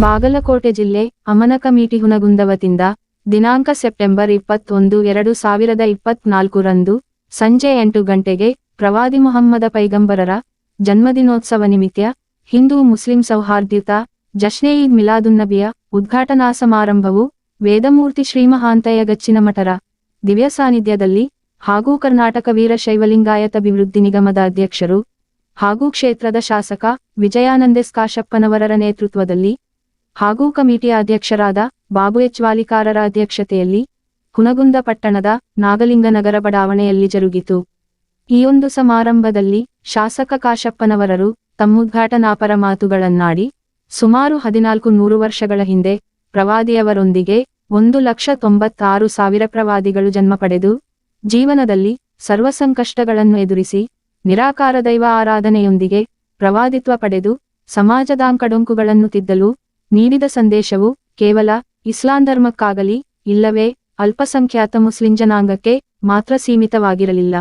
ಬಾಗಲಕೋಟೆ ಜಿಲ್ಲೆ ಅಮನಕಮಿಟಿ ಹುನಗುಂದ ವತಿಯಿಂದ ದಿನಾಂಕ ಸೆಪ್ಟೆಂಬರ್ 21, 2024 ರಂದು ಸಂಜೆ 8 ಗಂಟೆಗೆ ಪ್ರವಾದಿ ಮುಹಮ್ಮದ ಪೈಗಂಬರರ ಜನ್ಮದಿನೋತ್ಸವ ನಿಮಿತ್ತ ಹಿಂದೂ ಮುಸ್ಲಿಂ ಸೌಹಾರ್ದಯುತ ಜಶ್ನೆ ಈದ್ ಮಿಲಾದುನ್ನಬಿಯ ಉದ್ಘಾಟನಾ ಸಮಾರಂಭವು ವೇದಮೂರ್ತಿ ಶ್ರೀ ಮಹಾಂತಯ್ಯ ಗಚ್ಚಿನಮಠರ ದಿವ್ಯ ಸಾನ್ನಿಧ್ಯದಲ್ಲಿ ಹಾಗೂ ಕರ್ನಾಟಕ ವೀರಶೈವಲಿಂಗಾಯತ ಅಭಿವೃದ್ಧಿ ನಿಗಮದ ಅಧ್ಯಕ್ಷರು ಹಾಗೂ ಕ್ಷೇತ್ರದ ಶಾಸಕ ವಿಜಯಾನಂದೆಸ್ ಕಾಶಪ್ಪನವರರ ನೇತೃತ್ವದಲ್ಲಿ ಹಾಗೂ ಕಮಿಟಿಯ ಅಧ್ಯಕ್ಷರಾದ ಬಾಬು ಎಚ್ ವಾಲಿಕಾರರ ಅಧ್ಯಕ್ಷತೆಯಲ್ಲಿ ಹುನಗುಂದ ಪಟ್ಟಣದ ನಾಗಲಿಂಗನಗರ ಬಡಾವಣೆಯಲ್ಲಿ ಜರುಗಿತು. ಈ ಒಂದು ಸಮಾರಂಭದಲ್ಲಿ ಶಾಸಕ ಕಾಶಪ್ಪನವರರು ತಮ್ಮುದ್ಘಾಟನಾಪರ ಮಾತುಗಳನ್ನಾಡಿ ಸುಮಾರು 1400 ವರ್ಷಗಳ ಹಿಂದೆ ಪ್ರವಾದಿಯವರೊಂದಿಗೆ 1,96,000 ಪ್ರವಾದಿಗಳು ಜನ್ಮ ಪಡೆದು ಜೀವನದಲ್ಲಿ ಸರ್ವ ಸಂಕಷ್ಟಗಳನ್ನು ಎದುರಿಸಿ ನಿರಾಕಾರ ದೈವ ಆರಾಧನೆಯೊಂದಿಗೆ ಪ್ರವಾದಿತ್ವ ಪಡೆದು ಸಮಾಜದಾಂಕಡೊಂಕುಗಳನ್ನು ತಿದ್ದಲು ನೀಡಿದ ಸಂದೇಶವು ಕೇವಲ ಇಸ್ಲಾಂ ಧರ್ಮಕ್ಕಾಗಲಿ ಇಲ್ಲವೇ ಅಲ್ಪಸಂಖ್ಯಾತ ಮುಸ್ಲಿಂ ಜನಾಂಗಕ್ಕೆ ಮಾತ್ರ ಸೀಮಿತವಾಗಿರಲಿಲ್ಲ.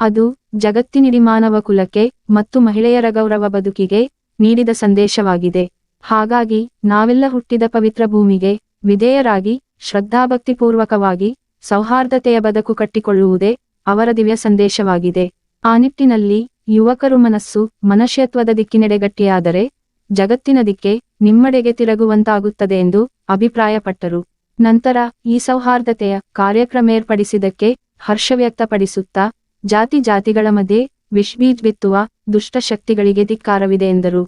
ಅದು ಜಗತ್ತಿನಿಡೀ ಮಾನವ ಕುಲಕ್ಕೆ ಮತ್ತು ಮಹಿಳೆಯರ ಗೌರವ ಬದುಕಿಗೆ ನೀಡಿದ ಸಂದೇಶವಾಗಿದೆ. ಹಾಗಾಗಿ ನಾವೆಲ್ಲ ಹುಟ್ಟಿದ ಪವಿತ್ರ ಭೂಮಿಗೆ ವಿಧೇಯರಾಗಿ ಶ್ರದ್ಧಾಭಕ್ತಿಪೂರ್ವಕವಾಗಿ ಸೌಹಾರ್ದತೆಯ ಬದುಕು ಕಟ್ಟಿಕೊಳ್ಳುವುದೇ ಅವರ ದಿವ್ಯ ಸಂದೇಶವಾಗಿದೆ. ಆ ನಿಟ್ಟಿನಲ್ಲಿ ಯುವಕರು ಮನುಷ್ಯತ್ವದ ದಿಕ್ಕಿನೆಡೆ ಗಟ್ಟಿಯಾದರೆ ಜಗತ್ತಿನ ದಿಕ್ಕೆ ನಿಮ್ಮಡೆಗೆ ತಿರುಗುವಂತಾಗುತ್ತದೆ ಎಂದು ಅಭಿಪ್ರಾಯಪಟ್ಟರು. ನಂತರ ಈ ಸೌಹಾರ್ದತೆಯ ಕಾರ್ಯಕ್ರಮ ಏರ್ಪಡಿಸಿದ್ದಕ್ಕೆ ಹರ್ಷ ವ್ಯಕ್ತಪಡಿಸುತ್ತಾ ಜಾತಿಗಳ ಮಧ್ಯೆ ವಿಷಬೀಜ ಬಿತ್ತುವ ದುಷ್ಟ ಶಕ್ತಿಗಳಿಗೆ ಧಿಕ್ಕಾರವಿದೆ ಎಂದರು.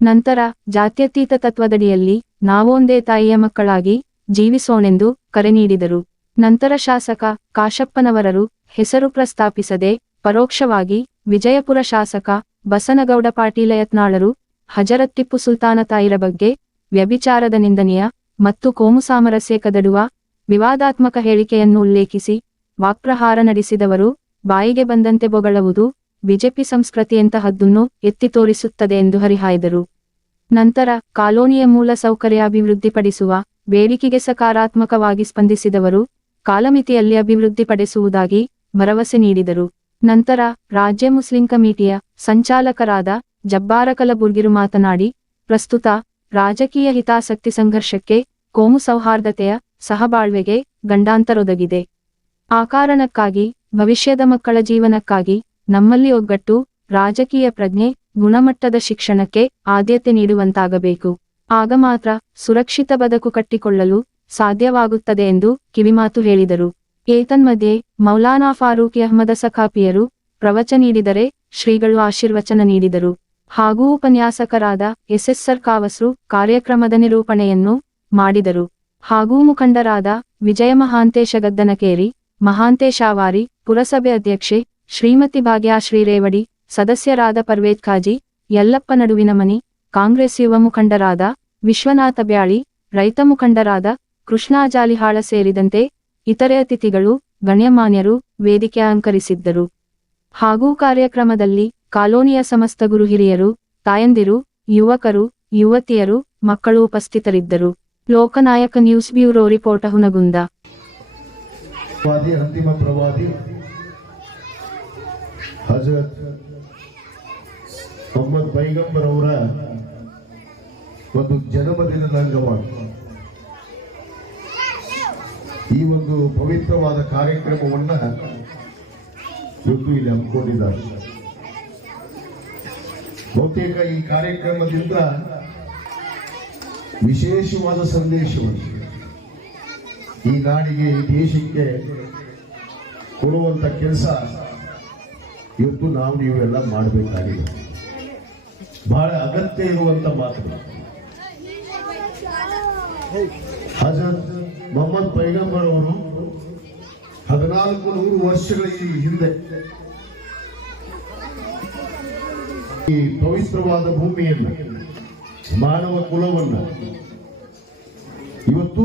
ನಂತರ ಜಾತ್ಯತೀತ ತತ್ವದಡಿಯಲ್ಲಿ ನಾವೊಂದೇ ತಾಯಿಯ ಮಕ್ಕಳಾಗಿ ಜೀವಿಸೋಣೆಂದು ಕರೆ ನೀಡಿದರು. ನಂತರ ಶಾಸಕ ಕಾಶಪ್ಪನವರರು ಹೆಸರು ಪ್ರಸ್ತಾಪಿಸದೆ ಪರೋಕ್ಷವಾಗಿ ವಿಜಯಪುರ ಶಾಸಕ ಬಸನಗೌಡ ಪಾಟೀಲ ಯತ್ನಾಳರು ಹಜರತ್ ಟಿಪ್ಪು ಸುಲ್ತಾನ ತಾಯಿರ ಬಗ್ಗೆ ವ್ಯಭಿಚಾರದ ನಿಂದನೀಯ ಮತ್ತು ಕೋಮು ಸಾಮರಸ್ಯ ಕದಡುವ ವಿವಾದಾತ್ಮಕ ಹೇಳಿಕೆಯನ್ನು ಉಲ್ಲೇಖಿಸಿ ವಾಕ್ಪ್ರಹಾರ ನಡೆಸಿದವರು ಬಾಯಿಗೆ ಬಂದಂತೆ ಬೊಗಳುವುದು ಬಿಜೆಪಿ ಸಂಸ್ಕೃತಿಯಂತಹದ್ದನ್ನು ಎತ್ತಿ ತೋರಿಸುತ್ತದೆ ಎಂದು ಹರಿಹಾಯ್ದರು. ನಂತರ ಕಾಲೋನಿಯ ಮೂಲ ಸೌಕರ್ಯ ಅಭಿವೃದ್ಧಿಪಡಿಸುವ ಬೇಡಿಕೆಗೆ ಸಕಾರಾತ್ಮಕವಾಗಿ ಸ್ಪಂದಿಸಿದವರು ಕಾಲಮಿತಿಯಲ್ಲಿ ಅಭಿವೃದ್ಧಿಪಡಿಸುವುದಾಗಿ ಭರವಸೆ ನೀಡಿದರು. ನಂತರ ರಾಜ್ಯ ಮುಸ್ಲಿಂ ಕಮಿಟಿಯ ಸಂಚಾಲಕರಾದ ಜಬ್ಬಾರ ಕಲಬುರ್ಗಿರು ಮಾತನಾಡಿ ಪ್ರಸ್ತುತ ರಾಜಕೀಯ ಹಿತಾಸಕ್ತಿ ಸಂಘರ್ಷಕ್ಕೆ ಕೋಮು ಸೌಹಾರ್ದತೆಯ ಸಹಬಾಳ್ವೆಗೆ ಗಂಡಾಂತರೊದಗಿದೆ. ಆ ಕಾರಣಕ್ಕಾಗಿ ಭವಿಷ್ಯದ ಮಕ್ಕಳ ಜೀವನಕ್ಕಾಗಿ ನಮ್ಮಲ್ಲಿ ಒಗ್ಗಟ್ಟು, ರಾಜಕೀಯ ಪ್ರಜ್ಞೆ, ಗುಣಮಟ್ಟದ ಶಿಕ್ಷಣಕ್ಕೆ ಆದ್ಯತೆ ನೀಡುವಂತಾಗಬೇಕು. ಆಗ ಮಾತ್ರ ಸುರಕ್ಷಿತ ಬದುಕು ಕಟ್ಟಿಕೊಳ್ಳಲು ಸಾಧ್ಯವಾಗುತ್ತದೆ ಎಂದು ಕಿವಿಮಾತು ಹೇಳಿದರು. ಏತನ್ಮಧ್ಯೆ ಮೌಲಾನಾ ಫಾರೂಕ್ ಅಹ್ಮದ ಸಖಾಫಿಯರು ಪ್ರವಚನ ನೀಡಿದರೆ ಶ್ರೀಗಳು ಆಶೀರ್ವಚನ ನೀಡಿದರು. ಹಾಗೂ ಉಪನ್ಯಾಸಕರಾದ ಎಸ್.ಎಸ್.ಆರ್. ಕಾವಸ್ರು ಕಾರ್ಯಕ್ರಮದ ನಿರೂಪಣೆಯನ್ನು ಮಾಡಿದರು. ಹಾಗೂ ಮುಖಂಡರಾದ ವಿಜಯ ಮಹಾಂತೇಶ ಗದ್ದನಕೇರಿ, ಮಹಾಂತೇಶ ಆವಾರಿ, ಪುರಸಭೆ ಅಧ್ಯಕ್ಷೆ ಶ್ರೀಮತಿ ಭಾಗ್ಯಶ್ರೀ ರೇವಡಿ, ಸದಸ್ಯರಾದ ಪರ್ವೇಜ್ ಖಾಜಿ, ಯಲ್ಲಪ್ಪ ನಡುವಿನಮನಿ, ಕಾಂಗ್ರೆಸ್ ಯುವ ಮುಖಂಡರಾದ ವಿಶ್ವನಾಥ ಬ್ಯಾಳಿ, ರೈತ ಮುಖಂಡರಾದ ಕೃಷ್ಣಾ ಜಾಲಿಹಾಳ ಸೇರಿದಂತೆ ಇತರೆ ಅತಿಥಿಗಳು ಗಣ್ಯಮಾನ್ಯರು ವೇದಿಕೆ ಅಲಂಕರಿಸಿದ್ದರು. ಹಾಗೂ ಕಾರ್ಯಕ್ರಮದಲ್ಲಿ ಕಾಲೋನಿಯ ಸಮಸ್ತ ಗುರು ಹಿರಿಯರು, ತಾಯಂದಿರು, ಯುವಕರು, ಯುವತಿಯರು, ಮಕ್ಕಳು ಉಪಸ್ಥಿತರಿದ್ದರು. ಲೋಕನಾಯಕ ನ್ಯೂಸ್ ಬ್ಯೂರೋ ರಿಪೋರ್ಟ್ ಹುನಗುಂದ. ಅಂತಿಮ ಪ್ರವಾದಿ ಹಜರತ್ ಮೊಹಮ್ಮದ್ ಪೈಗಂಬರ್ ಅವರ ಒಂದು ಜನ್ಮದಿನದ ಅಂಗವಾಗಿ ಈ ಒಂದು ಪವಿತ್ರವಾದ ಕಾರ್ಯಕ್ರಮವನ್ನ ಇವತ್ತು ಇಲ್ಲಿ ಹಮ್ಮಿಕೊಂಡಿದ್ದಾರೆ. ಬಹುತೇಕ ಈ ಕಾರ್ಯಕ್ರಮದಿಂದ ವಿಶೇಷವಾದ ಸಂದೇಶವನ್ನು ಈ ನಾಡಿಗೆ, ಈ ದೇಶಕ್ಕೆ ಕೊಡುವಂತ ಕೆಲಸ ಇವತ್ತು ನೀವೆಲ್ಲ ಮಾಡಬೇಕಾಗಿದೆ. ಬಹಳ ಅಗತ್ಯ ಇರುವಂತ ಮಾತುಗಳು. ಹಜರತ್ ಮೊಹಮ್ಮದ್ ಪೈಗಂಬರ್ ಅವರು 1400 ವರ್ಷಗಳ ಹಿಂದೆ ಈ ಪವಿತ್ರವಾದ ಭೂಮಿಯನ್ನ, ಮಾನವ ಕುಲವನ್ನ, ಇವತ್ತು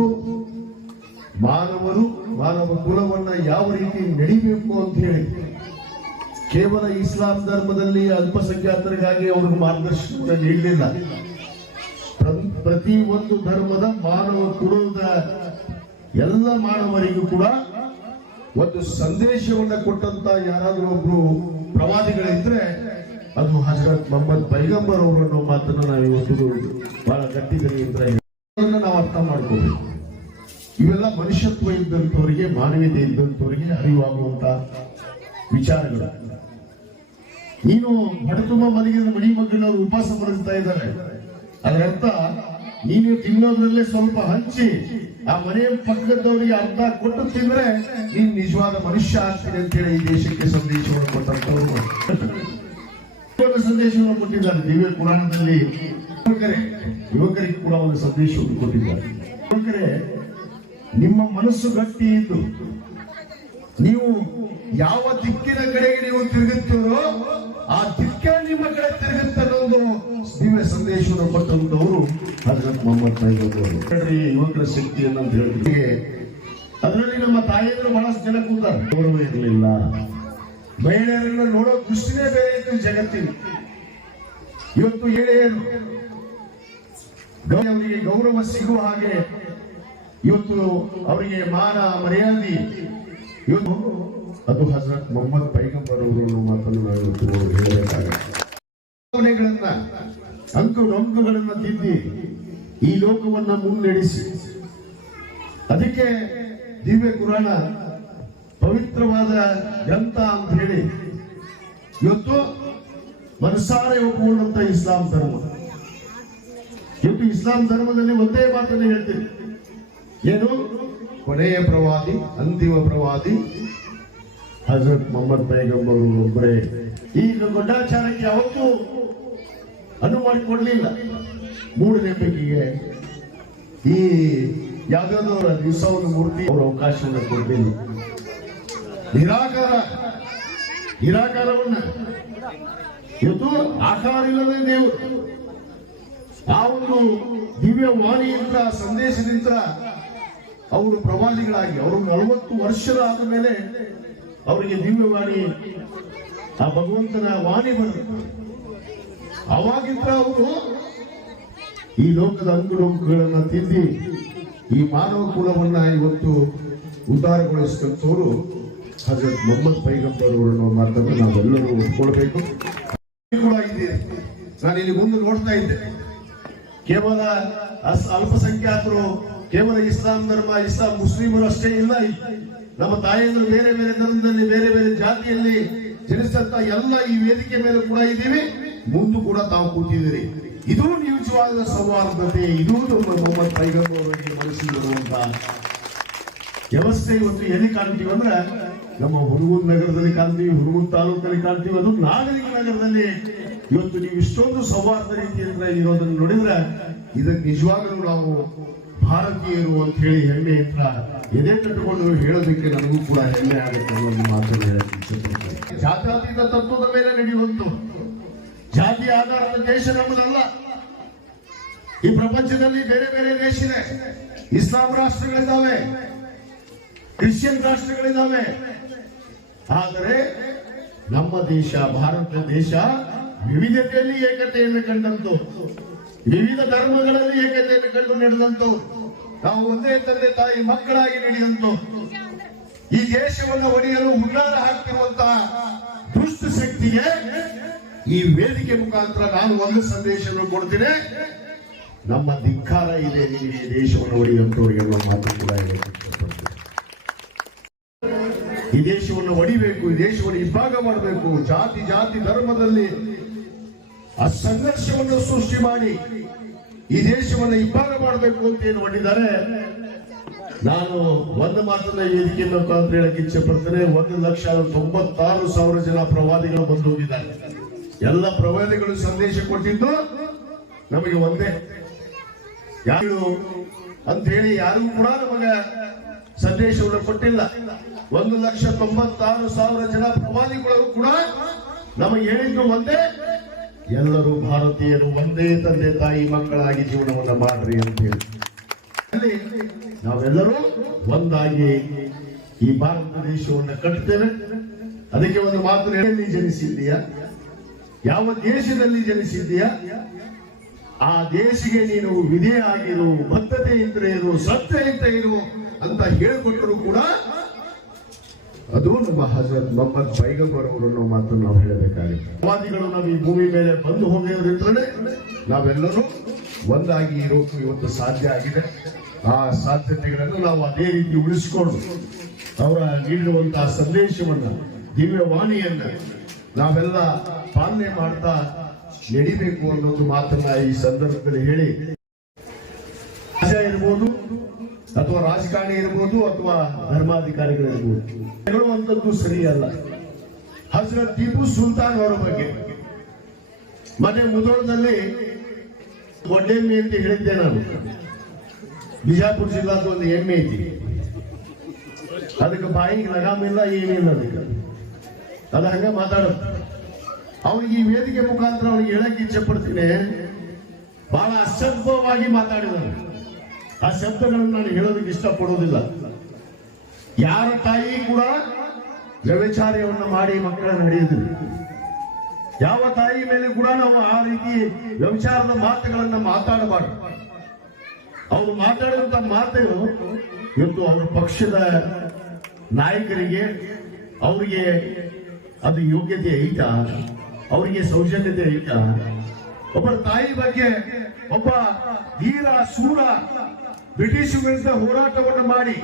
ಮಾನವ ಕುಲವನ್ನ ಯಾವ ರೀತಿ ನಡಿಬೇಕು ಅಂತ ಹೇಳಿ ಕೇವಲ ಇಸ್ಲಾಂ ಧರ್ಮದಲ್ಲಿ ಅಲ್ಪಸಂಖ್ಯಾತರಿಗಾಗಿ ಅವ್ರಿಗೆ ಮಾರ್ಗದರ್ಶನ ನೀಡಲಿಲ್ಲ. ಪ್ರತಿ ಒಂದು ಧರ್ಮದ ಮಾನವ ಕುಲದ ಎಲ್ಲ ಮಾನವರಿಗೂ ಕೂಡ ಒಂದು ಸಂದೇಶವನ್ನ ಕೊಟ್ಟಂತ ಯಾರಾದ್ರೂ ಒಬ್ರು ಪ್ರವಾದಿಗಳಿದ್ರೆ ಅದು ಹಜರತ್ ಮೊಹಮ್ಮದ್ ಪೈಗಂಬರ್ ಅವರನ್ನು ಮಾತನ್ನ ನಾವು ಇವತ್ತು ಬಹಳ ಗಟ್ಟಿದರಿಂದ ನಾವು ಅರ್ಥ ಮಾಡ್ಕೋಬೇಕು. ಇವೆಲ್ಲ ಮನುಷ್ಯತ್ವ ಇದ್ದಂಥವರಿಗೆ, ಮಾನವೀಯತೆ ಇದ್ದಂಥವರಿಗೆ ಅರಿವಾಗುವಂತ ವಿಚಾರಗಳು. ನೀನು ಹೊಡೆತುಂಬ ಮಲಗಿದ ಮಣಿ ಮಗ್ಗನವರು ಉಪವಾಸ ಮಲಗ್ತಾ ಇದ್ದಾರೆ, ಅದರರ್ಥ ನೀನು ತಿನ್ನೋದ್ರಲ್ಲೇ ಸ್ವಲ್ಪ ಹಂಚಿ ಆ ಮನೆಯ ಪಕ್ಕದವರಿಗೆ ಅರ್ಧ ಕೊಟ್ಟು ತಿಂದ್ರೆ ನೀನು ನಿಜವಾದ ಮನುಷ್ಯ ಆಗ್ತೀನಿ ಅಂತೇಳಿ ಈ ದೇಶಕ್ಕೆ ಸಂದೇಶವನ್ನು ಕೊಟ್ಟಂತವರು ಸಂದೇಶವನ್ನು ಕೊಟ್ಟಿದ್ದಾರೆ. ದಿವ್ಯ ಪುರಾಣದಲ್ಲಿ ಯುವಕರಿಗೆ ಕೂಡ ಒಂದು ಸಂದೇಶವನ್ನು ಕೊಟ್ಟಿದ್ದಾರೆ. ಯುವಕರೇ, ನಿಮ್ಮ ಮನಸ್ಸು ಗಟ್ಟಿ ಇದ್ದು ನೀವು ಯಾವ ದಿಕ್ಕಿನ ಕಡೆಗೆ ನೀವು ತಿರುಗುತ್ತೀರೋ ಆ ದಿಕ್ಕೇ ನಿಮ್ಮ ಕಡೆ ತಿರುಗುತ್ತೆ ಅನ್ನೋದು ದಿವ್ಯ ಸಂದೇಶವನ್ನು ಕೊಟ್ಟಂತವರು ಹಜರತ್ ಮೊಹಮ್ಮದ್ ಪೈಗಂಬರ್. ಯುವಕರ ಶಕ್ತಿಯನ್ನು ಅಂತ ಹೇಳಿದ್ರೆ ಅದರಲ್ಲಿ ನಮ್ಮ ತಾಯಿಯವರು ಬಹಳಷ್ಟು ಜನ ಕೂತಾರೆ. ಗೌರವ ಇರಲಿಲ್ಲ, ಮಹಿಳೆಯರನ್ನ ನೋಡೋ ದೃಷ್ಟಿನೇ ಬೇರೆ ಇತ್ತು ಜಗತ್ತಿನ. ಇವತ್ತು ಎಳೆಯರು ಅವರಿಗೆ ಗೌರವ ಸಿಗುವ ಹಾಗೆ ಇವತ್ತು ಅವರಿಗೆ ಮಾನ ಮರ್ಯಾದೆ ಇವತ್ತು ಅದು ಹಜರತ್ ಮೊಹಮ್ಮದ್ ಪೈಗಂಬರ್ ಅವರು ಮಾತನ್ನು ನಾವು ಇವತ್ತು ಹೇಳಬೇಕಾಗುತ್ತೆ. ಅಂಕುಡೊಂಕುಗಳನ್ನ ತಿದ್ದಿ ಈ ಲೋಕವನ್ನ ಮುನ್ನಡೆಸಿ, ಅದಕ್ಕೆ ದಿವ್ಯ ಕುರಾನ ಪವಿತ್ರವಾದ ಗ್ರಂಥ ಅಂತ ಹೇಳಿ ಇವತ್ತು ಮನಸಾರೆ ಒಪ್ಪಿಕೊಂಡಂತ ಇಸ್ಲಾಂ ಧರ್ಮ. ಇವತ್ತು ಇಸ್ಲಾಂ ಧರ್ಮದಲ್ಲಿ ಒಂದೇ ಮಾತನ್ನು ಹೇಳ್ತೀವಿ, ಏನು? ಕೊನೆಯ ಪ್ರವಾದಿ, ಅಂತಿಮ ಪ್ರವಾದಿ ಹಜರತ್ ಮೊಹಮ್ಮದ್ ಪೈಗಂಬರ್ ಒಬ್ಬರೇ. ಈಗ ಗಡ್ಡಾಚಾರಕ್ಕೆ ಯಾವತ್ತೂ ಅನುವು ಮಾಡಿಕೊಡ್ಲಿಲ್ಲ. ಮೂಢನಂಬಿಕೆಗೆ ಈ ಯಾವ್ದಾದ್ರು ದಿವಸವನ್ನು ಮೂರ್ತಿ ಅವರು ಅವಕಾಶವನ್ನು ಕೊಡಲಿಲ್ಲ. ನಿರಾಕಾರವನ್ನ ಇವತ್ತು ಆಕಾರ ಇಲ್ಲದೆ ದೇವರು ಆ ಒಂದು ದಿವ್ಯ ವಾಣಿಯಿಂದ ಸಂದೇಶದಿಂದ ಅವರು ಪ್ರವಾದಿಗಳಾಗಿ ಅವರು 40 ವರ್ಷದ ಆದ ಮೇಲೆ ಅವರಿಗೆ ದಿವ್ಯವಾಣಿ ಆ ಭಗವಂತನ ವಾಣಿ ಬಂದರು. ಅವಾಗಿಂದ ಅವರು ಈ ಲೋಕದ ಅಂಗುಡೊಂಕುಗಳನ್ನ ತಿದ್ದಿ ಈ ಮಾನವ ಕುಲವನ್ನ ಇವತ್ತು ಉದ್ಧಾರಗೊಳಿಸಿದಂಥವರು ಹಜರತ್ ಮೊಹಮ್ಮದ್ ಪೈಗಂಬರ್ ಅವರನ್ನು ಮಾತನ್ನು ನಾವೆಲ್ಲರೂ ಒಪ್ಕೊಳ್ಬೇಕು. ಕೂಡ ಇದ್ದೀರಿ. ನಾನು ಇಲ್ಲಿ ಮುಂದೆ ನೋಡ್ತಾ ಇದ್ದೆ, ಕೇವಲ ಅಲ್ಪಸಂಖ್ಯಾತರು, ಕೇವಲ ಇಸ್ಲಾಂ ಧರ್ಮ, ಇಸ್ಲಾಂ ಮುಸ್ಲಿಮರು ಅಷ್ಟೇ ಇಲ್ಲ. ನಮ್ಮ ತಾಯಿಯಂದರು ಬೇರೆ ಬೇರೆ ಧರ್ಮದಲ್ಲಿ, ಬೇರೆ ಬೇರೆ ಜಾತಿಯಲ್ಲಿ ಜನಿಸಿದಂತ ಎಲ್ಲ ಈ ವೇದಿಕೆ ಮೇಲೆ ಕೂಡ ಇದ್ದೀವಿ. ಮುಂದೆ ಕೂಡ ತಾವು ಕೂತಿದ್ದೀರಿ. ಇದು ನಿಜವಾದ ಸೌಹಾರ್ದತೆ. ಇದು ನಮ್ಮ ಮೊಹಮ್ಮದ್ ಪೈಗಂಬರ್ ಅವರಿಗೆ ಮನಸ್ಸಿರುವಂತ ವ್ಯವಸ್ಥೆ. ಇವತ್ತು ಎಲ್ಲಿ ಕಾಣ್ತೀವಿ ಅಂದ್ರೆ ನಮ್ಮ ಹುರುಗೂರು ನಗರದಲ್ಲಿ ಕಾಣ್ತೀವಿ, ಹುರುಗೂರು ತಾಲೂಕಲ್ಲಿ ಕಾಣ್ತೀವಿ, ಅದು ನಾಗರಿಕ ನಗರದಲ್ಲಿ ಇವತ್ತು ನೀವು ಇಷ್ಟೊಂದು ಸೌಹಾರ್ದ ರೀತಿಯಿಂದ ಇರೋದನ್ನು ನೋಡಿದ್ರೆ ಇದಕ್ಕೆ ನಿಜವಾಗಲೂ ನಾವು ಭಾರತೀಯರು ಅಂತ ಹೇಳಿ ಹೆಮ್ಮೆಯಿಂದ ಎದೆ ಕಟ್ಟಿಕೊಂಡು ಹೇಳೋದಕ್ಕೆ ನನಗೂ ಕೂಡ ಹೆಮ್ಮೆ ಆಗುತ್ತೆ ಅನ್ನೋ ಒಂದು ಮಾತನ್ನು ಹೇಳಕ್ಕೆ. ಜಾತ್ಯತೀತ ತತ್ವದ ಮೇಲೆ ನಡೆಯುವಂತು ಜಾತಿ ಆಧಾರದ ದೇಶ ನಮ್ಮದಲ್ಲ. ಈ ಪ್ರಪಂಚದಲ್ಲಿ ಬೇರೆ ಬೇರೆ ದೇಶ ಇದೆ. ಇಸ್ಲಾಂ ರಾಷ್ಟ್ರಗಳಿದ್ದಾವೆ, ಕ್ರಿಶ್ಚಿಯನ್ ರಾಷ್ಟ್ರಗಳಿದ್ದಾವೆ. ಆದರೆ ನಮ್ಮ ದೇಶ, ಭಾರತ ದೇಶ ವಿವಿಧತೆಯಲ್ಲಿ ಏಕತೆಯನ್ನು ಕಂಡಂತು, ವಿವಿಧ ಧರ್ಮಗಳಲ್ಲಿ ಏಕತೆಯನ್ನು ಕಂಡು ನಡೆದಂತು, ನಾವು ಒಂದೇ ತಂದೆ ತಾಯಿ ಮಕ್ಕಳಾಗಿ ನಡೆದಂತು, ಈ ದೇಶವನ್ನು ಒಡೆಯಲು ಹುನ್ನಾರ ಹಾಕ್ತಿರುವಂತಹ ದುಷ್ಟ ಶಕ್ತಿಗೆ ಈ ವೇದಿಕೆ ಮುಖಾಂತರ ನಾನು ಒಂದು ಸಂದೇಶವನ್ನು ಕೊಡ್ತೀನಿ. ನಮ್ಮ ಧಿಕ್ಕಾರ ಇದೆ, ನಿಮಗೆ ದೇಶವನ್ನು ಒಡೆಯುವಂತವರಿಗೆ ಮಾತು ಕೂಡ ಈ ದೇಶವನ್ನು ಒಡಿಬೇಕು, ಈ ದೇಶವನ್ನು ಇಬ್ಬಾಗ ಮಾಡಬೇಕು, ಜಾತಿ ಜಾತಿ ಧರ್ಮದಲ್ಲಿ ಆ ಸಂಘರ್ಷವನ್ನು ಸೃಷ್ಟಿ ಮಾಡಿ ಈ ದೇಶವನ್ನು ಇಬ್ಬಾಗ ಮಾಡಬೇಕು ಅಂತ ಏನು ಮಾಡಿದ್ದಾರೆ. ನಾನು ಒಂದು ಮಾತನ್ನ ವೇದಿಕೆ ಮುಖಾಂತರ ಹೇಳಕ್ಕೆ ಇಚ್ಛೆ ಪಡ್ತೇನೆ. 1,96,000 ಜನ ಪ್ರವಾದಿಗಳು ಬಂದು ಹೋಗಿದ್ದಾರೆ. ಎಲ್ಲ ಪ್ರವಾದಿಗಳು ಸಂದೇಶ ಕೊಟ್ಟಿದ್ದು ನಮಗೆ ಒಂದೇ, ಯಾರು ಅಂತ ಹೇಳಿ ಯಾರು ಕೂಡ ನಮಗೆ ಸಂದೇಶವನ್ನು ಕೊಟ್ಟಿಲ್ಲ. 1,96,000 ಜನ ಪ್ರವಾದಿಗಳು ಕೂಡ ನಮಗೆ ಹೇಳಿದ್ದು ಒಂದೇ, ಎಲ್ಲರೂ ಭಾರತೀಯರು ಒಂದೇ ತಂದೆ ತಾಯಿ ಮಕ್ಕಳಾಗಿ ಜೀವನವನ್ನ ಮಾಡ್ರಿ ಅಂತ ಹೇಳಿ ನಾವೆಲ್ಲರೂ ಒಂದಾಗಿ ಈ ಭಾರತ ದೇಶವನ್ನು ಕಟ್ತೇವೆ. ಅದಕ್ಕೆ ಒಂದು ಮಾತು, ಎಲ್ಲಿ ಜನಿಸಿದ್ದೀಯಾ, ಯಾವ ದೇಶದಲ್ಲಿ ಜನಿಸಿದ್ದೀಯಾ, ಆ ದೇಶಕ್ಕೆ ನೀನು ವಿಧೇಯ ಆಗಿರು, ಬದ್ಧತೆಯಿಂದ ಇರು, ಶ್ರದ್ಧೆಯಿಂದ ಇರು ಅಂತ ಹೇಳಿಕೊಟ್ಟರು ಕೂಡ ಅದು ನಮ್ಮ ಹಜರತ್ ಮೊಹಮ್ಮದ್ ಪೈಗಂಬರ್ ಅವರನ್ನು ಮಾತನ್ನು ನಾವು ಹೇಳಬೇಕಾಗಿದೆ. ಪ್ರವಾದಿಗಳು ನಾವು ಈ ಭೂಮಿ ಮೇಲೆ ಬಂದು ಹೋಗಿರೋದ್ರಿಂದಲೇ ನಾವೆಲ್ಲರೂ ಒಂದಾಗಿ ಇರೋಕೆ ಇವತ್ತು ಸಾಧ್ಯ ಆಗಿದೆ. ಆ ಸಾಧ್ಯತೆಗಳನ್ನು ನಾವು ಅದೇ ರೀತಿ ಉಳಿಸಿಕೊಂಡು ಅವರ ನೀಡಿರುವಂತಹ ಸಂದೇಶವನ್ನ, ದಿವ್ಯವಾಣಿಯನ್ನ ನಾವೆಲ್ಲ ಪಾಲನೆ ಮಾಡ್ತಾ ನಡಿಬೇಕು ಅನ್ನೋದು ಮಾತನ್ನ ಈ ಸಂದರ್ಭದಲ್ಲಿ ಹೇಳಿ, ಇರ್ಬೋದು ಅಥವಾ ರಾಜಕಾರಣಿ ಇರ್ಬೋದು ಅಥವಾ ಧರ್ಮಾಧಿಕಾರಿಗಳಿರ್ಬೋದು, ಹೇಳುವಂಥದ್ದು ಸರಿಯಲ್ಲ. ಹಜರತ್ ಟಿಪ್ಪು ಸುಲ್ತಾನ್ ಅವರ ಬಗ್ಗೆ ಮನೆ ಮುಧೋಳದಲ್ಲಿ ಗೊಡ್ಡೆಮ್ಮೆ ಅಂತ ಹೇಳಿದ್ದೆ ನಾನು. ಬಿಜಾಪುರ ಜಿಲ್ಲಾದ ಒಂದು ಎಮ್ಮೆ ಐತಿ, ಅದಕ್ಕೆ ಬಾಯಿಗೆ ಲಗಾಮಿಲ್ಲ, ಏನಿಲ್ಲ, ಅದಕ್ಕೆ ಅದು ಹಂಗ ಮಾತಾಡುತ್ತೆ. ಅವನಿಗೆ ಈ ವೇದಿಕೆ ಮುಖಾಂತರ ಅವನಿಗೆ ಹೇಳಕ್ಕೆ ಇಚ್ಛೆ ಪಡ್ತೀನಿ, ಬಹಳ ಅಸಭ್ಯವಾಗಿ ಮಾತಾಡಿದ. ಆ ಶಬ್ದಗಳನ್ನು ನಾನು ಹೇಳೋದಕ್ಕೆ ಇಷ್ಟಪಡೋದಿಲ್ಲ. ಯಾರ ತಾಯಿ ಕೂಡ ವ್ಯಭಿಚಾರವನ್ನು ಮಾಡಿ ಮಕ್ಕಳನ್ನು ನಡೆಯುವುದಿಲ್ಲ. ಯಾವ ತಾಯಿ ಮೇಲೆ ಕೂಡ ನಾವು ಆ ರೀತಿ ವ್ಯಭಿಚಾರದ ಮಾತುಗಳನ್ನ ಮಾತಾಡಬಾರ್ದು. ಅವರು ಮಾತಾಡುವಂತ ಮಾತುಗಳು ಇವತ್ತು ಅವರ ಪಕ್ಷದ ನಾಯಕರಿಗೆ ಅವರಿಗೆ ಅದು ಯೋಗ್ಯತೆ ಐತಾ, ಅವರಿಗೆ ಸೌಜನ್ಯತೆ ಐತಾ? ಒಬ್ಬ ತಾಯಿ ಬಗ್ಗೆ, ಒಬ್ಬ ಧೀರ ಶೂರ ಬ್ರಿಟಿಷ್ ವಿರುದ್ಧ ಹೋರಾಟವನ್ನು ಮಾಡಿ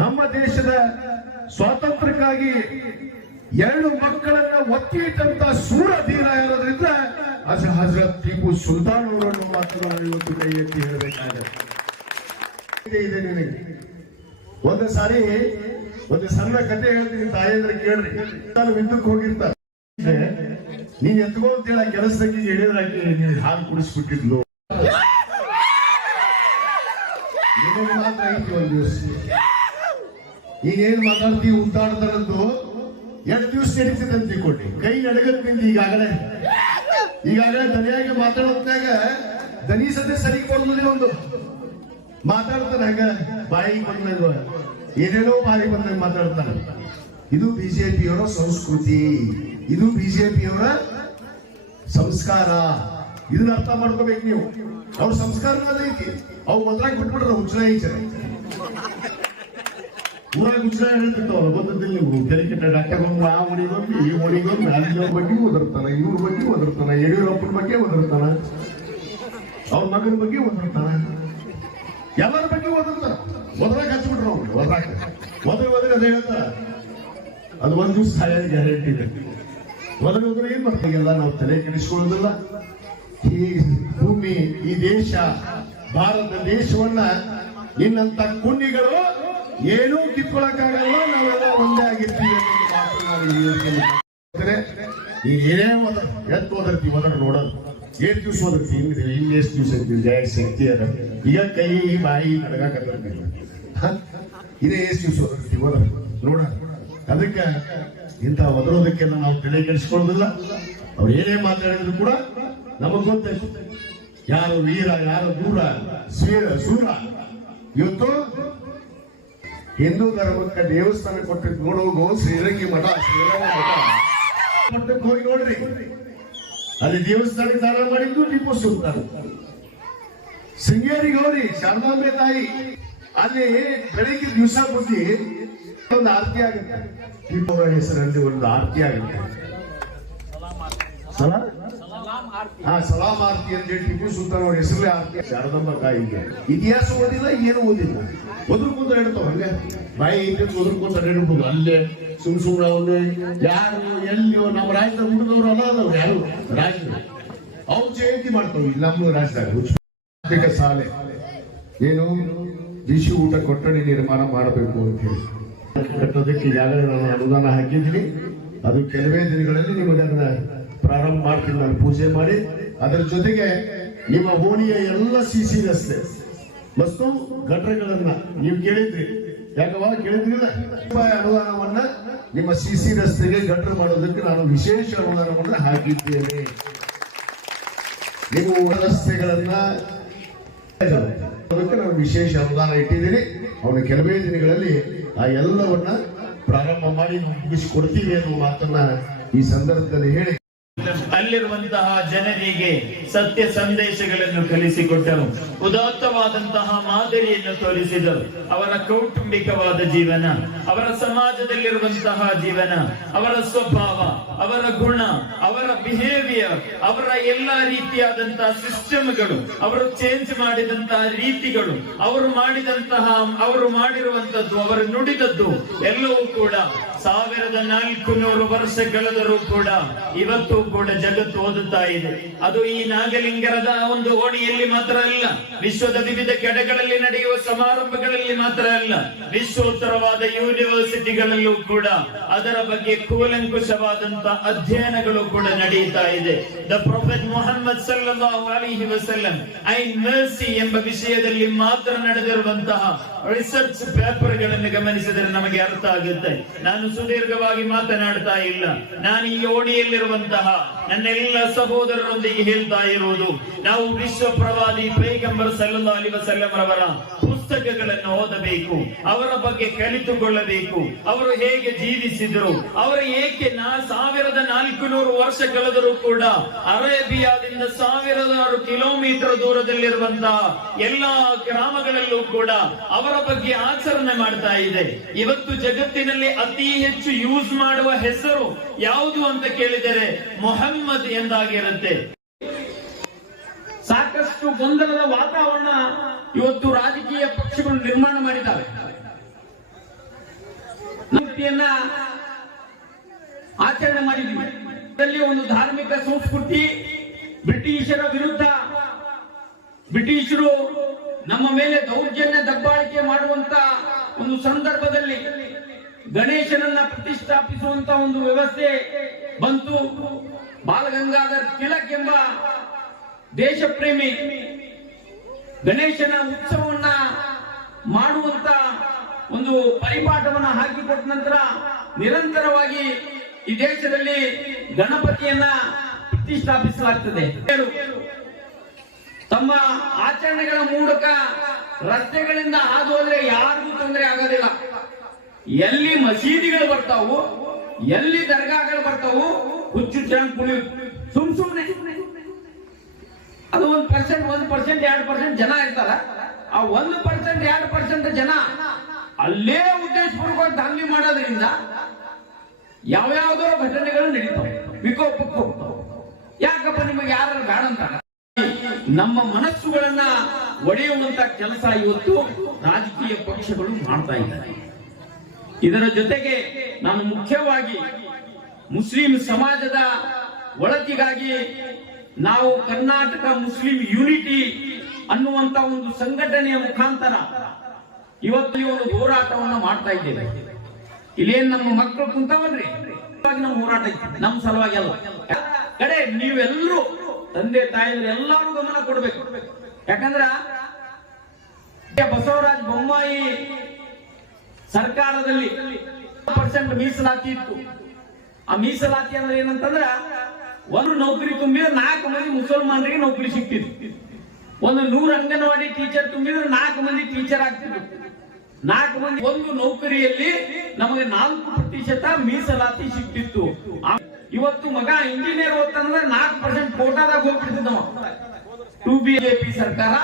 ನಮ್ಮ ದೇಶದ ಸ್ವಾತಂತ್ರ್ಯಕ್ಕಾಗಿ 2 ಮಕ್ಕಳನ್ನ ಒತ್ತಿ ಇಟ್ಟಂತ ಶೂರ ಧೀರ ಇರೋದ್ರಿಂದ ಹಜರತ್ ಟಿಪ್ಪು ಸುಲ್ತಾನ್ ಅವರನ್ನು ಮಾತ್ರ ಇವತ್ತು ಕೈ ಎತ್ತಿ ಹೇಳಬೇಕಾಗುತ್ತೆ. ಇದೆ ನಿನಗೆ ಒಂದು ಸಾರಿ ಒಂದು ಸಣ್ಣ ಕಥೆ ಹೇಳ್ತೀನಿ, ತಾಯಂದ್ರೆ ಕೇಳ್ರಿ. ನಾನು ವಿದ್ಯುತ್ ಹೋಗಿರ್ತಾರೆ, ನೀನ್ ಎತ್ಕೊಂತೇಳ ಕೆಲಸಕ್ಕೆ ಹೇಳಿದ್ರಾಕಿ ನೀನ್ ಹಾಲು ಕುಡಿಸ್ಬಿಟ್ಟಿದ್ಲು. ನಿಮಗೆ ಮಾತ್ರ ಐತಿ ಒಂದ್ ದಿವಸ. ಈಗೇನ್ ಮಾತಾಡ್ತೀವಿ ಉದ್ದಾಡ್ತಾರಂದು 2 ದಿವಸ ನಡೀತದೆ ಅಂತ ತಿಳ್ಕೊಂಡಿ, ಕೈ ನಡಗತ್ ನಿಂದ. ಈಗಾಗಲೇ ದನಿಯಾಗಿ ಮಾತಾಡೋದ್ನಾಗ ದನಿ ಸದ್ಯ ಸರಿ ಕೊಡೋದಿಲ್ಲ. ಒಂದು ಮಾತಾಡ್ತಾನೆ ಹಂಗ ಬಾಯಿಗೆ ಬಂದಾಗ ಏನೇನೋ ಬಾಯಿ ಬಂದಾಗ ಮಾತಾಡ್ತಾನೆ. ಇದು ಬಿಜೆಪಿಯವರ ಸಂಸ್ಕೃತಿ, ಇದು ಬಿಜೆಪಿಯವರ ಸಂಸ್ಕಾರ. ಇದನ್ನ ಅರ್ಥ ಮಾಡ್ಕೋಬೇಕು ನೀವು. ಅವ್ರ ಸಂಸ್ಕಾರ ಐತಿ, ಅವು ಮೊದಲಾಗಿ ಬಿಟ್ಬಿಟ್ರ ಹುಚ್ಚನ ಈಚೆ ಊರಾಗ ಹುಚ್ಚನ ಹೇಳ್ತಿರ್ತಾವ. ಗೊತ್ತಿಲ್ಲ ನೀವು, ತೆಲಿಕೆಟ್ಟ ಡಾಕ್ಟರ್ ಬಂದು ಆ ಉಣಿಗೊಂಡು ಈ ಉಣಿಗೊಂಡು ಅಲ್ಲಿನ ಬಗ್ಗೆ ಓದಿರ್ತಾನ, ಇವ್ರ ಬಗ್ಗೆ ಓದಿರ್ತಾನ, ಯಡಿಯೂರಪ್ಪನ ಬಗ್ಗೆ ಓದಿರ್ತಾನ, ಅವ್ರ ಮಗನ ಬಗ್ಗೆ ಓದಿರ್ತಾನ, ಎಲ್ಲರ ಬಗ್ಗೆ ಓದಿರ್ತಾನ. ಮೊದಲಾಗ ಹಚ್ಬಿಟ್ರ ಅವ್ರು ಒದ್ರಾಕ ಮೊದಲು ಅದೇ ಹೇಳ್ತಾರ. ಅದು ಒಂದ್ ದಿವಸ ಸಾಯೋದು ಗ್ಯಾರಂಟಿ ಇದೆ. ಮೊದಲು ಏನ್ ಮಾಡ್ತಾಗೆಲ್ಲ ನಾವು ತಲೆ ಕೆಡಿಸ್ಕೊಳ್ಳೋದಿಲ್ಲ. ಈ ಭೂಮಿ, ಈ ದೇಶ, ಭಾರತ ದೇಶವನ್ನ ಇನ್ನಂತ ಕುಂಡಿಗಳು ಏನೂ ಕಿತ್ಕೊಳಕ್ಕಾಗಲ್ಲ. ನಾವೆಲ್ಲ ಒಂದೇ ಆಗಿರ್ತೀವಿ ಅನ್ನೋದು ಮಾತು ನಾವು ಈ ಏನೇ ಎತ್ತು ಓದಿರ್ತೀವಿ, ಓದರ್ ನೋಡೋದು 8 ದಿವಸ ಓದಿರ್ತೀವಿ. ಇನ್ನು ಎಷ್ಟು ದಿವಸ ಇರ್ತೀವಿ, ಜಯ ಶಕ್ತಿ ಅದ. ಈಗ ಕೈ ಬಾಯಿ ನಡಗಾಕತ್ತಿಲ್ಲ, ಇದೇ ಎಷ್ಟು ದಿವಸ ಓದಿರ್ತೀವಿ, ಓದರ್ ನೋಡ. ಅದಕ್ಕೆ ಇಂಥ ಒದರೋದಕ್ಕೆಲ್ಲ ನಾವು ತಲೆ ಕೆಡಿಸ್ಕೊಳ್ಳೋದಿಲ್ಲ. ಅವ್ರು ಏನೇ ಮಾತಾಡಿದ್ರು ಕೂಡ ನಮಗ್ ಗೊತ್ತಾಯ್ತು ಯಾರು ವೀರ, ಯಾರು ದೂರ, ಸೂರ. ಇವತ್ತು ಹಿಂದೂ ಧರ್ಮಕ್ಕೆ ದೇವಸ್ಥಾನ ಕೊಟ್ಟಿದ್ದು ನೋಡುವ ಶ್ರೀರಂಗಿ ಮಠ, ಮಠಕ್ಕೆ ಹೋಗಿ ನೋಡ್ರಿ. ಅಲ್ಲಿ ದೇವಸ್ಥಾನಕ್ಕೆ ದಾನ ಮಾಡಿದ್ದು ಟಿಪ್ಪು ಸುಲ್ತಾನ್. ಶೃಂಗೇರಿಗೆ ಹೋಗ್ರಿ, ಶಾರದಾಂಬೆ ತಾಯಿ. ಅಲ್ಲಿ ಬೆಳಿಗ್ಗೆ ದಿವಸ ಬುದ್ಧಿ ಒಂದು ಆರತಿ ಆಗುತ್ತೆ. ಟಿಪ್ಪು ಹೆಸರಲ್ಲಿ ಒಂದು ಆರತಿ ಆಗುತ್ತೆ. ಸಲಾಂ ಆರತಿ ಅಂತ ಹೇಳಿ ಟಿಪ್ಪು ಸುಲ್ತಾನ್ ಅವ್ರ ಹೆಸರಲ್ಲೇ ಆರತಿ. ಶಾರದಾಂಬ ತಾಯಿಗೆ ಇತಿಹಾಸ ಓದಿಲ್ಲ, ಏನು ಓದಿಲ್ಲ. ಒದ್ರಕೊಂತ ಹೇಳ್ತಾವ ಹಂಗೆ ಬಾಯಿ ಒದ್ರಕೊಂತ ಹೇಳ್ಬೋದು. ಅಲ್ಲೇ ಸುಮ್ನೆ ಅವನು ಯಾರು ಎಲ್ಲಿಯೋ ನಮ್ಮ ರಾಜ್ಯದ ಹುಡುಗರು ಅಲ್ಲ ಅದಾವ್, ಯಾರು ರಾಜ್ಯದ ಅವ್ರು ಜಯಂತಿ ಮಾಡ್ತಾವ. ಇಲ್ಲಿ ನಮ್ಮ ರಾಜ್ಯದಾಗ ಶಾಲೆ ಏನು ದಿಶಿ ಊಟ ಕೊಠಡಿ ನಿರ್ಮಾಣ ಮಾಡಬೇಕು ಅಂತ ಹೇಳಿ ಕಟ್ಟೋದಕ್ಕೆ ಈಗಾಗಲೇ ನಾನು ಅನುದಾನ ಹಾಕಿದ್ದೀನಿ. ಅದು ಕೆಲವೇ ದಿನಗಳಲ್ಲಿ ನಿಮಗೆ ಅದನ್ನ ಪ್ರಾರಂಭ ಮಾಡ್ತೀನಿ ನಾನು, ಪೂಜೆ ಮಾಡಿ. ಅದರ ಜೊತೆಗೆ ನಿಮ್ಮ ಓಣಿಯ ಎಲ್ಲ ಸಿಸಿ ರಸ್ತೆ ಮತ್ತು ಗಟ್ರಗಳನ್ನ ನೀವು ಕೇಳಿದ್ರಿ, ಯಾಕವಾಗ ಕೇಳಿದ್ರಿಲ್ಲ, ಅನುದಾನವನ್ನ ನಿಮ್ಮ ಸಿಸಿ ರಸ್ತೆಗೆ ಗಟ್ರ ಮಾಡೋದಕ್ಕೆ ನಾನು ವಿಶೇಷ ಅನುದಾನವನ್ನ ಹಾಕಿದ್ದೇನೆ. ನೀವು ರಸ್ತೆಗಳನ್ನ ನಾನು ವಿಶೇಷ ಅನುದಾನ ಇಟ್ಟಿದ್ದೀನಿ. ಅವನ ಕೆಲವೇ ದಿನಗಳಲ್ಲಿ ಆ ಎಲ್ಲವನ್ನ ಪ್ರಾರಂಭ ಮಾಡಿ ಮುಗಿಸಿಕೊಡ್ತೀವಿ ಅನ್ನೋ ಮಾತನ್ನ ಈ ಸಂದರ್ಭದಲ್ಲಿ ಹೇಳಿ ಅಲ್ಲಿರುವಂತಹ ಜನರಿಗೆ ಸತ್ಯ ಸಂದೇಶಗಳನ್ನು ಕಲಿಸಿಕೊಟ್ಟರು, ಉದಾತ್ತವಾದಂತಹ ಮಾದರಿಯನ್ನು ತೋರಿಸಿದರು. ಅವರ ಕೌಟುಂಬಿಕವಾದ ಜೀವನ, ಅವರ ಸಮಾಜದಲ್ಲಿರುವಂತಹ ಜೀವನ, ಅವರ ಸ್ವಭಾವ, ಅವರ ಗುಣ, ಅವರ ಬಿಹೇವಿಯರ್, ಅವರ ಎಲ್ಲಾ ರೀತಿಯಾದಂತಹ ಸಿಸ್ಟಮ್ಗಳು, ಅವರು ಚೇಂಜ್ ಮಾಡಿದಂತಹ ರೀತಿಗಳು, ಅವರು ಮಾಡಿರುವಂತದ್ದು, ಅವರು ನುಡಿದದ್ದು ಎಲ್ಲವೂ ಕೂಡ 1400 ವರ್ಷ ಕಳೆದರೂ ಕೂಡ ಇವತ್ತು ಕೂಡ ಜಗತ್ತು ಓದುತ್ತಾ ಇದೆ. ಅದು ಈ ನಾಗಲಿಂಗರದ ಒಂದು ಓಣಿಯಲ್ಲಿ ಮಾತ್ರ ಅಲ್ಲ, ವಿಶ್ವದ ವಿವಿಧ ಕಡೆಗಳಲ್ಲಿ ನಡೆಯುವ ಸಮಾರಂಭಗಳಲ್ಲಿ ಮಾತ್ರ ಅಲ್ಲ, ವಿಶ್ವೋತ್ತರವಾದ ಯೂನಿವರ್ಸಿಟಿಗಳಲ್ಲೂ ಕೂಡ ಅದರ ಬಗ್ಗೆ ಕೂಲಂಕುಷವಾದಂತ ಅಧ್ಯಯನಗಳು ಕೂಡ ನಡೆಯುತ್ತಾ ಇದೆ. ದ ಪ್ರೊಫೆಟ್ ಮುಹಮ್ಮದ್ ಸಲ್ಲಲ್ಲಾಹು ಅಲೈಹಿ ವಸಲ್ಲಂ ಅಂಡ್ ಮರ್ಸಿ ಎಂಬ ವಿಷಯದಲ್ಲಿ ಮಾತ್ರ ನಡೆದಿರುವಂತಹ ರಿಸರ್ಚ್ ಪೇಪರ್ ಗಳನ್ನು ಗಮನಿಸಿದರೆ ನಮಗೆ ಅರ್ಥ ಆಗುತ್ತೆ. ನಾನು ಸುದೀರ್ಘವಾಗಿ ಮಾತನಾಡ್ತಾ ಇಲ್ಲ. ನಾನು ಈ ಓಣಿಯಲ್ಲಿರುವಂತಹ ನನ್ನೆಲ್ಲ ಸಹೋದರರೊಂದಿಗೆ ಹೇಳ್ತಾ ಇರುವುದು, ನಾವು ವಿಶ್ವ ಪ್ರವಾದಿ ಪೈಗಂಬರ್ ಸಲ್ಲಲ್ಲಾಹು ಅಲೈಹಿ ವಸಲ್ಲಂ ರವರ ಪುಸ್ತಕಗಳನ್ನು ಓದಬೇಕು, ಅವರ ಬಗ್ಗೆ ಕಲಿತುಕೊಳ್ಳಬೇಕು. ಅವರು ಹೇಗೆ ಜೀವಿಸಿದ್ರು, ಅವರು ಏಕೆ 1400 ವರ್ಷ ಕಳೆದರೂ ಕೂಡ ಅರೇಬಿಯಾದಿಂದ 1000 ಕಿಲೋಮೀಟರ್ ದೂರದಲ್ಲಿರುವಂತಹ ಎಲ್ಲಾ ಗ್ರಾಮಗಳಲ್ಲೂ ಕೂಡ ಅವರ ಬಗ್ಗೆ ಆಚರಣೆ ಮಾಡ್ತಾ ಇದೆ. ಇವತ್ತು ಜಗತ್ತಿನಲ್ಲಿ ಅತಿ ಹೆಚ್ಚು ಯೂಸ್ ಮಾಡುವ ಹೆಸರು ಯಾವುದು ಅಂತ ಕೇಳಿದರೆ ಮೊಹಮ್ಮದ್ ಎಂದಾಗಿರುತ್ತೆ. ಸಾಕಷ್ಟು ಗೊಂದಲದ ವಾತಾವರಣ ಇವತ್ತು ರಾಜಕೀಯ ಪಕ್ಷಗಳು ನಿರ್ಮಾಣ ಮಾಡಿದ್ದಾವೆ. ನೀತಿಯನ್ನ ಆಚರಣೆ ಮಾಡಿದ್ವಿ. ಇದರಲ್ಲಿ ಒಂದು ಧಾರ್ಮಿಕ ಸಂಸ್ಕೃತಿ, ಬ್ರಿಟಿಷರ ವಿರುದ್ಧ, ಬ್ರಿಟಿಷರು ನಮ್ಮ ಮೇಲೆ ದೌರ್ಜನ್ಯ ದಬ್ಬಾಳಿಕೆ ಮಾಡುವಂತ ಒಂದು ಸಂದರ್ಭದಲ್ಲಿ ಗಣೇಶನನ್ನ ಪ್ರತಿಷ್ಠಾಪಿಸುವಂತ ಒಂದು ವ್ಯವಸ್ಥೆ ಬಂತು. ಬಾಲಗಂಗಾಧರ್ ತಿಲಕ್ ಎಂಬ ದೇಶ ಪ್ರೇಮಿ ಗಣೇಶನ ಉತ್ಸವವನ್ನ ಮಾಡುವಂತ ಒಂದು ಪರಿಪಾಠವನ್ನ ಹಾಕಿಕೊಟ್ಟ ನಂತರ ನಿರಂತರವಾಗಿ ಈ ದೇಶದಲ್ಲಿ ಗಣಪತಿಯನ್ನ ಪ್ರತಿಷ್ಠಾಪಿಸಲಾಗ್ತದೆ. ತಮ್ಮ ಆಚರಣೆಗಳ ಮೂಲಕ ರಸ್ತೆಗಳಿಂದ ಹಾದು ಹೋದ್ರೆ ಯಾರಿಗೂ ತೊಂದರೆ ಆಗೋದಿಲ್ಲ. ಎಲ್ಲಿ ಮಸೀದಿಗಳು ಬರ್ತಾವು, ಎಲ್ಲಿ ದರ್ಗಾಗಳು ಬರ್ತಾವು, ಹುಚ್ಚು ಕುಳಿ ಸುಮ್ನೆ ಅದು 1%, 2% ಜನ ಇರ್ತಾರ. ಆ 1%, 2% ಜನ ಅಲ್ಲೇ ಉದ್ದೇಶಪೂರ್ವಕ ದಾಂಧಲೆ ಮಾಡೋದ್ರಿಂದ ಯಾವ್ಯಾವುದೋ ಘಟನೆಗಳು ನಡೀತಾವೆ, ವಿಕೋಪಕ್ಕೆ ಹೋಗ್ತಾವೆ. ಯಾಕಪ್ಪ ನಿಮಗೆ ಯಾರು ಬೇಡ ಅಂತಾರ? ನಮ್ಮ ಮನಸ್ಸುಗಳನ್ನ ಒಡೆಯುವಂತ ಕೆಲಸ ಇವತ್ತು ರಾಜಕೀಯ ಪಕ್ಷಗಳು ಮಾಡ್ತಾ ಇದ್ದಾರೆ. ಇದರ ಜೊತೆಗೆ ನಾನು ಮುಖ್ಯವಾಗಿ ಮುಸ್ಲಿಂ ಸಮಾಜದ ಒಳತಿಗಾಗಿ ನಾವು ಕರ್ನಾಟಕ ಮುಸ್ಲಿಂ ಯೂನಿಟಿ ಅನ್ನುವಂತ ಒಂದು ಸಂಘಟನೆಯ ಮುಖಾಂತರ ಇವತ್ತು ಒಂದು ಹೋರಾಟವನ್ನ ಮಾಡ್ತಾ ಇದ್ದೇವೆ. ಇಲ್ಲೇನ್ ನಮ್ಮ ಮಕ್ಕಳು ಕುಂತವನ್ರಿ, ನಮ್ಮ ಹೋರಾಟ ನಮ್ಮ ಸಲುವಾಗಿ ಅಲ್ಲ. ಕಡೆ ನೀವೆಲ್ಲರೂ ತಂದೆ ತಾಯಿಗಳು ಎಲ್ಲರೂ ಗಮನ ಕೊಡ್ಬೇಕು. ಯಾಕಂದ್ರ ಬಸವರಾಜ ಬೊಮ್ಮಾಯಿ ಸರ್ಕಾರದಲ್ಲಿ 1% ಮೀಸಲಾತಿ ಇತ್ತು. ಆ ಮೀಸಲಾತಿ ಅಂದ್ರೆ ಏನಂತಂದ್ರ, ಒಂದು ನೌಕರಿ ತುಂಬಿದ್ರೆ 4 ಮಂದಿ ಮುಸಲ್ಮಾನರಿಗೆ ನೌಕರಿ ಸಿಕ್ತಿತ್ತು. ಒಂದು 100 ಅಂಗನವಾಡಿ ಟೀಚರ್ ತುಂಬಿದ್ರೆ 4 ಮಂದಿ ಟೀಚರ್ ಆಗ್ತಿದ್ರು. 4 ಮಂದಿ ಒಂದು ನೌಕರಿಯಲ್ಲಿ ನಮಗೆ 4% ಮೀಸಲಾತಿ ಸಿಕ್ತಿತ್ತು. ಇವತ್ತು ಮಗ ಇಂಜಿನಿಯರ್ ಓದ್ತಂದ್ರೆ 4% ಕೋಟಾದಾಗ ಹೋಗ್ಬಿಡ್ತಿದ್ದ. 2BJP ಸರ್ಕಾರ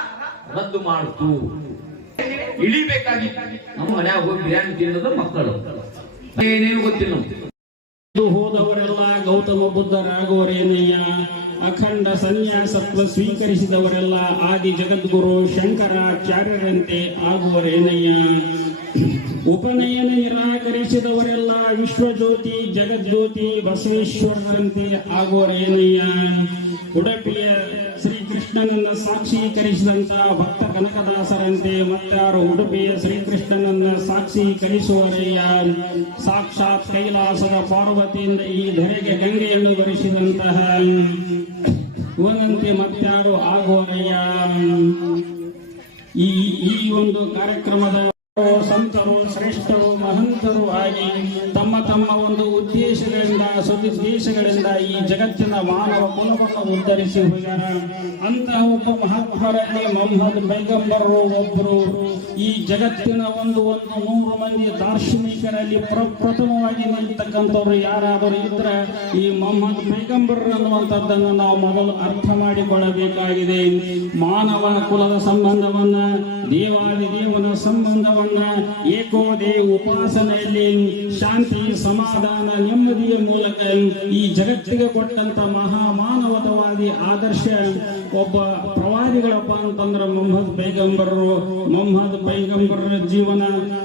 ರದ್ದು ಮಾಡ್ತು. ಇಳಿಬೇಕಾಗಿ ನಮ್ಮ ಮನ್ಯಾಗ ಹೋಗಿ ಬಿರಿಯಾನಿ ತಿನ್ನೋದು ಮಕ್ಕಳು, ಏನೇನು ಗೊತ್ತಿಲ್ಲ. ಹೋದವರೆಲ್ಲ ಗೌತಮ ಬುದ್ಧರಾಗುವರೇನಯ್ಯ, ಅಖಂಡ ಸನ್ಯಾಸತ್ವ ಸ್ವೀಕರಿಸಿದವರೆಲ್ಲ ಆದಿ ಜಗದ್ಗುರು ಶಂಕರಾಚಾರ್ಯರಂತೆ ಆಗುವರೇನಯ್ಯ. ಉಪನಯನ ನಿರಾಕರಿಸಿದವರೆಲ್ಲ ವಿಶ್ವಜ್ಯೋತಿ ಜಗಜ್ಯೋತಿ ಬಸವೇಶ್ವರರಂತೆ ಆಗುವರೇನಯ್ಯ. ಉಡುಪಿಯ ಶ್ರೀಕೃಷ್ಣನನ್ನ ಸಾಕ್ಷೀಕರಿಸಿದಂತ ಭಕ್ತ ಕನಕದಾಸರಂತೆ ಮತ್ತಾರು ಉಡುಪಿಯ ಶ್ರೀಕೃಷ್ಣನನ್ನ ಸಾಕ್ಷೀಕರಿಸುವರಯ್ಯ. ಸಾಕ್ಷಾತ್ ಕೈಲಾಸದ ಪಾರ್ವತಿಯಿಂದ ಈ ಧರೆಗೆ ಗಂಗೆಯನ್ನು ಬರಿಸಿದಂತಹ ಇವನಂತೆ ಮತ್ತಾರು ಆಗುವರಯ್ಯ. ಈ ಒಂದು ಕಾರ್ಯಕ್ರಮದ ಸಂತರು ಶ್ರೇಷ್ಠರು ಮಹಂತರು ಆಗಿ ತಮ್ಮ ತಮ್ಮ ಒಂದು ಉದ್ದೇಶಗಳಿಂದ ಸದುದ್ದೇಶಗಳಿಂದ ಈ ಜಗತ್ತಿನ ಮಾನವ ಕುಲವನ್ನು ಉದ್ಧರಿಸಿ ಹೋಗ್ಯಾರ. ಅಂತಹ ಒಬ್ಬ ಮಹಾತ್ಮರಲ್ಲಿ ಮೊಹಮ್ಮದ್ ಪೈಗಂಬರರು ಒಬ್ಬರು. ಈ ಜಗತ್ತಿನ ಒಂದು 100 ಮಂದಿ ದಾರ್ಶನಿಕರಲ್ಲಿ ಪ್ರಥಮವಾಗಿ ನಿಲ್ತಕ್ಕಂಥವ್ರು ಯಾರಾದರೂ ಇದ್ರೆ ಈ ಮೊಹಮ್ಮದ್ ಪೈಗಂಬರ್ ಅನ್ನುವಂಥದ್ದನ್ನು ನಾವು ಮೊದಲು ಅರ್ಥ ಮಾಡಿಕೊಳ್ಳಬೇಕಾಗಿದೆ. ಮಾನವ ಕುಲದ ಸಂಬಂಧವನ್ನ, ದೇವಾದಿ ದೇವನ ಸಂಬಂಧವನ್ನ, ಏಕೋ ದೇವ ಉಪಾಸನೆಯಲ್ಲಿ ಶಾಂತಿ ಸಮಾಧಾನ ನೆಮ್ಮದಿಯ ಮೂಲಕ ಈ ಜಗತ್ತಿಗೆ ಕೊಟ್ಟಂತ ಮಹಾಮಾನವತಾವಾದಿ ಆದರ್ಶ ಒಬ್ಬ ಪ್ರವಾದಿಗಳಪ್ಪ ಅಂತಂದ್ರೆ ಮೊಹಮ್ಮದ್ ಪೈಗಂಬರರು. ಮೊಹಮ್ಮದ್ ಪೈಗಂಬರರ ಜೀವನ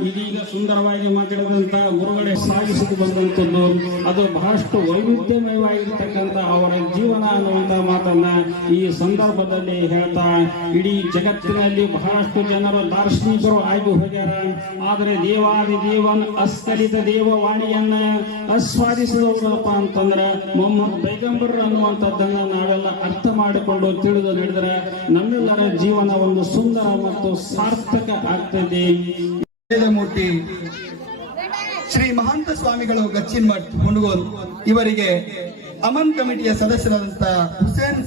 ಇದೀಗ ಸುಂದರವಾಗಿ ಮಾತಾಡಿದಂತ ಗುರುಗಳೇ ಸಾಗಿಸಿದ್ದು ಬಂದಂಥದ್ದು. ಅದು ಬಹಳಷ್ಟು ವೈವಿಧ್ಯಮಯವಾಗಿರ್ತಕ್ಕಂಥ ಅವರ ಜೀವನ ಅನ್ನುವಂತ ಮಾತನ್ನ ಈ ಸಂದರ್ಭದಲ್ಲಿ ಹೇಳ್ತಾ, ಇಡೀ ಜಗತ್ತಿನಲ್ಲಿ ಬಹಳಷ್ಟು ಜನರು ದಾರ್ಶನಿಕರು ಆಗಿ ಹೋಗ್ಯಾರ. ಆದರೆ ದೇವಾದಿ ದೇವನ್ ಅಸ್ಕಲಿತ ದೇವವಾಣಿಯನ್ನ ಆಸ್ವಾದಿಸಿದವರಪ್ಪ ಅಂತಂದ್ರ ಮೊಹಮ್ಮದ್ ಪೈಗಂಬರ್ ಅನ್ನುವಂಥದ್ದನ್ನ ನಾವೆಲ್ಲ ಅರ್ಥ ಮಾಡಿಕೊಂಡು ತಿಳಿದು ನಡೆದರೆ ನಮ್ಮೆಲ್ಲರ ಜೀವನ ಒಂದು ಸುಂದರ ಮತ್ತು ಸಾರ್ಥಕ ಆಗ್ತದೆ. ಮೂರ್ತಿ ಶ್ರೀ ಮಹಾಂತ ಸ್ವಾಮಿಗಳು ಗಚ್ಚಿನ್ಮಠ್ ಹುಣಗೋಲ್ ಇವರಿಗೆ ಅಮನ್ ಕಮಿಟಿಯ ಸದಸ್ಯರಾದಂತಹ ಹುಸೇನ್